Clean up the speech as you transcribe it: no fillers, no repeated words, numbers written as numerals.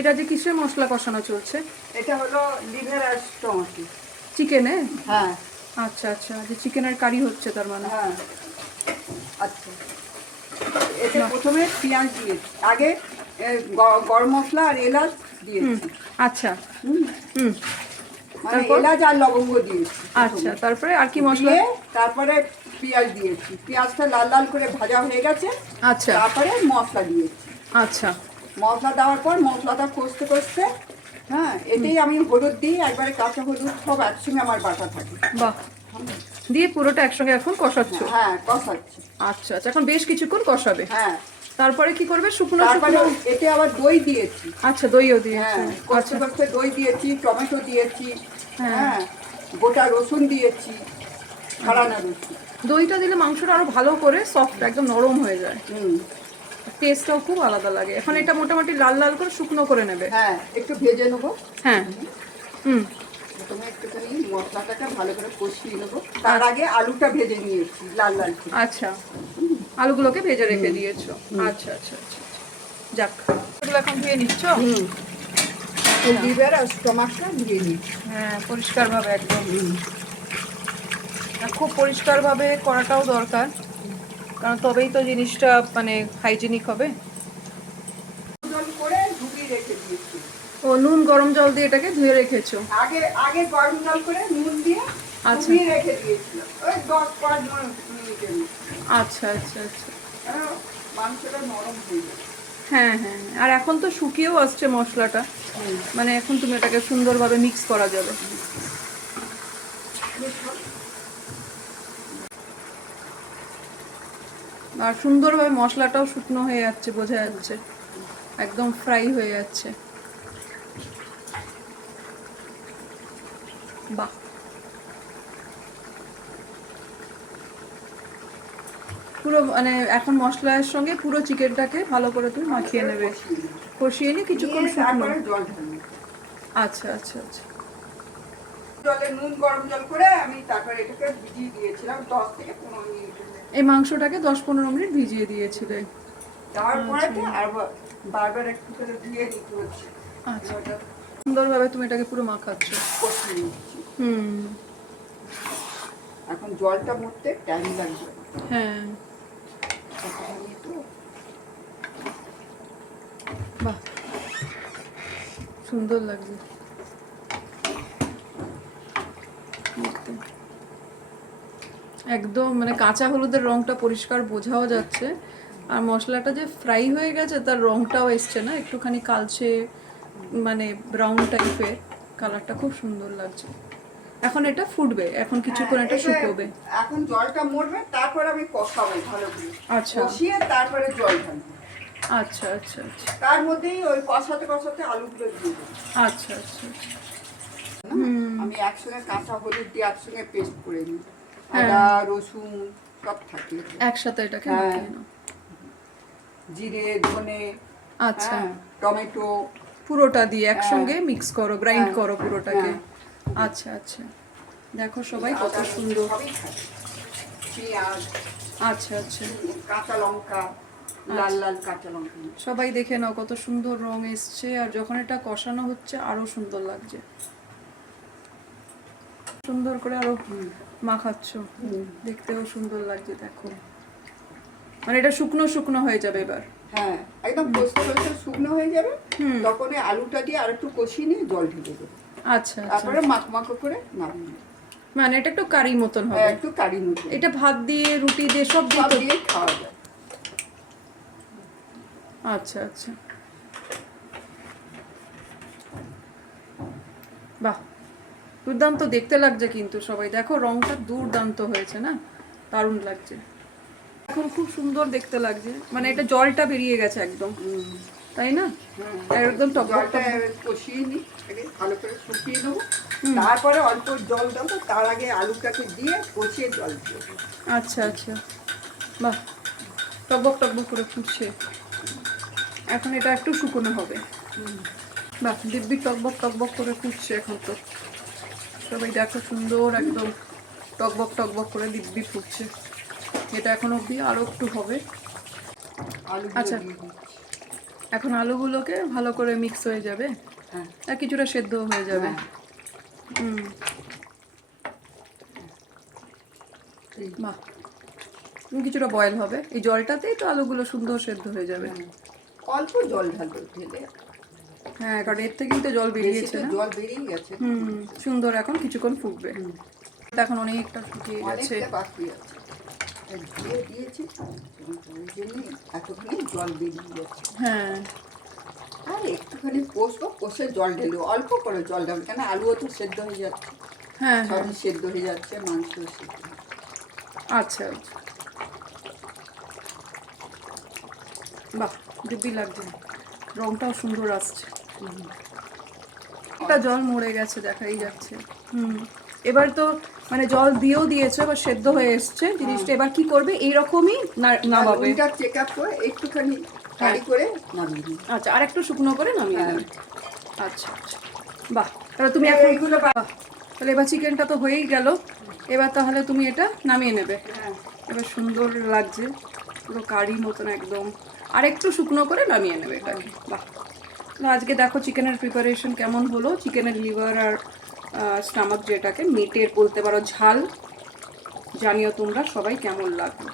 এটা যে কিসের মশলা কষানো চলছে? এটা হলো লিভার আর টমেটো। চিকেনে? হ্যাঁ। আচ্ছা আচ্ছা, যে চিকেনের কারি হচ্ছে তার মানে। হ্যাঁ। আচ্ছা, এতে প্রথমে পেঁয়াজ দিয়েছি, আগে গরম মশলা আর এলাচ দিয়েছি। আচ্ছা। হুম, হুম। মানে তারপর? এলাচ আর লবঙ্গ দিয়েছি। আচ্ছা, তারপরে আর কি মশলা? দিয়ে তারপরে পেঁয়াজ দিয়েছি, পেঁয়াজটা লাল লাল করে ভাজা হয়ে গেছে। আচ্ছা তারপরে মশলা দিয়েছি। আচ্ছা। মশলা দেওয়ার পর মশলাটা কষতে কষতে, হ্যাঁ, এতেই আমি হলুদ দিই, একবারে কাঁচা হলুদ সব একসঙ্গে আমার বাটা থাকে। বাহ, দিয়ে পুরোটা একসঙ্গে এখন কষাচ্ছ? হ্যাঁ, কষাচ্ছি। আচ্ছা আচ্ছা, এখন বেশ কিছুক্ষণ কষাবে। হ্যাঁ। তারপরে কি করবে? শুকনো তারপরে শুকনো? এতে আবার দই দিয়েছি। আচ্ছা, দইও দিয়েছে। হ্যাঁ, কষতে আচ্ছা। কষতে দই দিয়েছি, টমেটো দিয়েছি। হ্যাঁ। হ্যাঁ, গোটা রসুন দিয়েছি, ছাড়ানো রসুন। দইটা দিলে মাংসটা আরো ভালো করে সফট, একদম নরম হয়ে যায়। হুম। টেস্টটাও খুব আলাদা লাগে। এখন এটা মোটামুটি লাল লাল করে শুকনো করে নেবে। হ্যাঁ, একটু ভেজে নেবো। হ্যাঁ। হুম। প্রথমে একটুখানি মশলাটাকে ভালো করে কষিয়ে নেবো, তার আগে আলুটা ভেজে নিয়েছি লাল লাল করে। আচ্ছা, আলুগুলোকে ভেজে রেখে দিয়েছো। আচ্ছা আচ্ছা আচ্ছা, যাক, এগুলো এখন ধুয়ে নিচ্ছ? লিভার আর স্টমাকটা দিয়ে নিচ্ছি। হ্যাঁ, পরিষ্কারভাবে একদম। খুব পরিষ্কারভাবে করাটাও দরকার, কারণ তবেই তো জিনিসটা মানে হাইজেনিক হবে। জল করে ধুয়ে রেখে দিয়েছি। ও, নুন গরম জল দিয়ে এটাকে ধুয়ে রেখেছো? আগে আগে গরম জল করে নুন দিয়ে আচ্ছা। ধুয়ে রেখে দিয়েছিলাম, ওই 10-15 মিনিটের মতো। আচ্ছা আচ্ছা আচ্ছা। মাংসটা নরম হয়ে যাবে। হ্যাঁ হ্যাঁ, আর এখন তো শুকিয়েও আসছে মশলাটা, মানে এখন তুমি এটাকে সুন্দরভাবে মিক্স করা যাবে। আর সুন্দরভাবে মশলাটাও শুকনো হয়ে যাচ্ছে, বোঝা যাচ্ছে, একদম ফ্রাই হয়ে যাচ্ছে। বাহ, পুরো মানে এখন মশলার সঙ্গে পুরো চিকেনটাকে ভালো করে তুমি মাখিয়ে নেবে, কষিয়ে নিয়ে কিছুক্ষণ শুকনো। তারপরে জল ঢালবো। আচ্ছা আচ্ছা আচ্ছা। জলে নুন গরম জল করে আমি তারপরে এটাকে ভিজিয়ে দিয়েছিলাম 10 থেকে 15 মিনিটের মতো। এই মাংসটাকে 10-15 মিনিট ভিজিয়ে দিয়েছিলে? তারপরে আর বারবার একটু করে দিয়ে দিতে হচ্ছে। আচ্ছা, সুন্দরভাবে তুমি এটাকে পুরো মাখাচ্ছ। কষিয়ে নিচ্ছি। হুম। এখন জলটা মরতে টাইম লাগবে। হ্যাঁ। বাহ, সুন্দর লাগছে দেখতে। একদম মানে কাঁচা হলুদের রংটা পরিষ্কার বোঝাও যাচ্ছে, আর মশলাটা যে ফ্রাই হয়ে গেছে তার রংটাও এসছে না, একটুখানি কালচে মানে ব্রাউন টাইপের কালারটা, খুব সুন্দর লাগছে। এখন এটা ফুটবে, এখন কিছুক্ষণ এটা শুকোবে। এখন জলটা মরবে, তারপর আমি কষাবো ভালো করে। আচ্ছা। কষিয়ে তারপরে জল ঢালবো। আচ্ছা আচ্ছা আচ্ছা। তার মধ্যেই ওই কষাতে কষাতে আলুগুলো দিয়ে দেবো। আচ্ছা আচ্ছা আচ্ছা। আমি একসঙ্গে কাঁচা হলুদ দিয়ে একসঙ্গে পেস্ট করে নিই, আদা রসুন সব থাকে একসাথে এটাকে হ্যাঁ, মাখিয়ে নাও। জিরে ধনে, আচ্ছা, টমেটো পুরোটা দিয়ে একসঙ্গে মিক্স করো, গ্রাইন্ড হ্যাঁ, করো পুরোটাকে। হ্যাঁ। আচ্ছা আচ্ছা, দেখো সবাই কত সুন্দর। পেঁয়াজ, আচ্ছা আচ্ছা, কাঁচা লঙ্কা, লাল লাল কাঁচা লঙ্কা। সবাই দেখে নাও কত সুন্দর রং এসছে, আর যখন এটা কষানো হচ্ছে আরো সুন্দর লাগছে, সুন্দর করে আরো মাখাচ্ছ, দেখতেও সুন্দর লাগছে। দেখো মানে এটা শুকনো শুকনো হয়ে যাবে এবার। হ্যাঁ, একদম কষতে কষতে শুকনো হয়ে যাবে, তখন এই আলুটা দিয়ে আরেকটু কষিয়ে নিয়ে জল ঢেলে দেবো। আচ্ছা আচ্ছা, তারপরে মাখো করে নামিয়ে নেবো। মানে এটা একটু কারি মতন হ্যাঁ, হবে। একটু কারি মতো। এটা ভাত দিয়ে, রুটি দিয়ে, সব দিয়ে সব তো? দিয়ে খাওয়া যায়। আচ্ছা আচ্ছা, বাহ, দুর্দান্ত দেখতে লাগছে কিন্তু সবাই দেখো, রংটা দুর্দান্ত হয়েছে না, দারুণ লাগছে এখন, খুব সুন্দর দেখতে লাগছে, মানে এটা জলটা বেরিয়ে গেছে একদম, তাই না? একদম টকবক জলটা কষিয়ে নিই, আগে ভালো করে শুকিয়ে নেবো, তারপরে অল্প জল দেবো, তার আগে আলুটাকে দিয়ে কষিয়ে জল দেবো। আচ্ছা আচ্ছা, বাহ, টকবক টকবক করে ফুটছে, এখন এটা একটু শুকনো হবে। বাহ, দিব্যি টকবক টকবক করে ফুটছে এখন তো, সবাই দেখো সুন্দর একদম টকবক টকবক করে দিব্যি ফুটছে। এটা এখন অবধি আরো একটু হবে। আলু আচ্ছা, দিয়ে দিচ্ছি। এখন আলুগুলোকে ভালো করে মিক্স হয়ে যাবে হ্যাঁ আর কিছুটা সেদ্ধ হয়ে যাবে। হ্যাঁ। হুম, এই, বাহ, কিছুটা বয়েল হবে, এই জলটাতেই তো আলুগুলো সুন্দর সেদ্ধ হয়ে যাবে। হ্যাঁ। অল্প জল ঢালবে ঢেলে, হ্যাঁ, কারণ এর থেকেই তো জল বেশি বেরিয়েছে তো না। জল বেরিয়ে গেছে। হুম, সুন্দর, এখন কিছুক্ষণ ফুটবে। হুম, এখন অনেকটা শুকিয়ে গেছে। অনেকটা বাকি আছে। এই দিয়ে দিয়েছি, ওই জন্যই এতখানি জল বেরিয়ে যাচ্ছে। হ্যাঁ, আর একটুখানি কষবো, কষে জল ঢেলবো, অল্প করে জল ঢালবো, কেন আলুও তো সেদ্ধ হয়ে যাচ্ছে, হ্যাঁ, হ্যাঁ, সবই সেদ্ধ হয়ে যাচ্ছে, মাংসও সেদ্ধ হয়ে যাচ্ছে। আচ্ছা আচ্ছা, বাহ, দিব্যি লাগছে, রংটাও সুন্দর আসছে। একটা জল মরে গেছে দেখাই যাচ্ছে। হুম, এবার তো মানে জল দিয়েও দিয়েছে, এবার সেদ্ধ হয়ে এসছে জিনিসটা। এবার কি করবে, এইরকমই নামাবে? ওইটা চেক আপ করে একটুখানি কারি করে নামিয়ে দিই। আচ্ছা, আর একটু শুকনো করে নামিয়ে হ্যাঁ। দেবে। আচ্ছা আচ্ছা, বাহ, তাহলে তুমি এখন এইগুলো বাহ, তাহলে এবার চিকেনটা তো হয়েই গেল, এবার তাহলে তুমি এটা নামিয়ে নেবে। হ্যাঁ এবার সুন্দর লাগছে, পুরো কারি মতন একদম। আর একটু শুকনো করে নামিয়ে নেবে এটা। বাহ, তো আজকে দেখো চিকেনের প্রিপারেশন কেমন হলো। চিকেনের লিভার আর স্টামাক, যেটাকে মিটের বলতে পারো ঝাল, জানিও তোমরা সবাই কেমন লাগলো।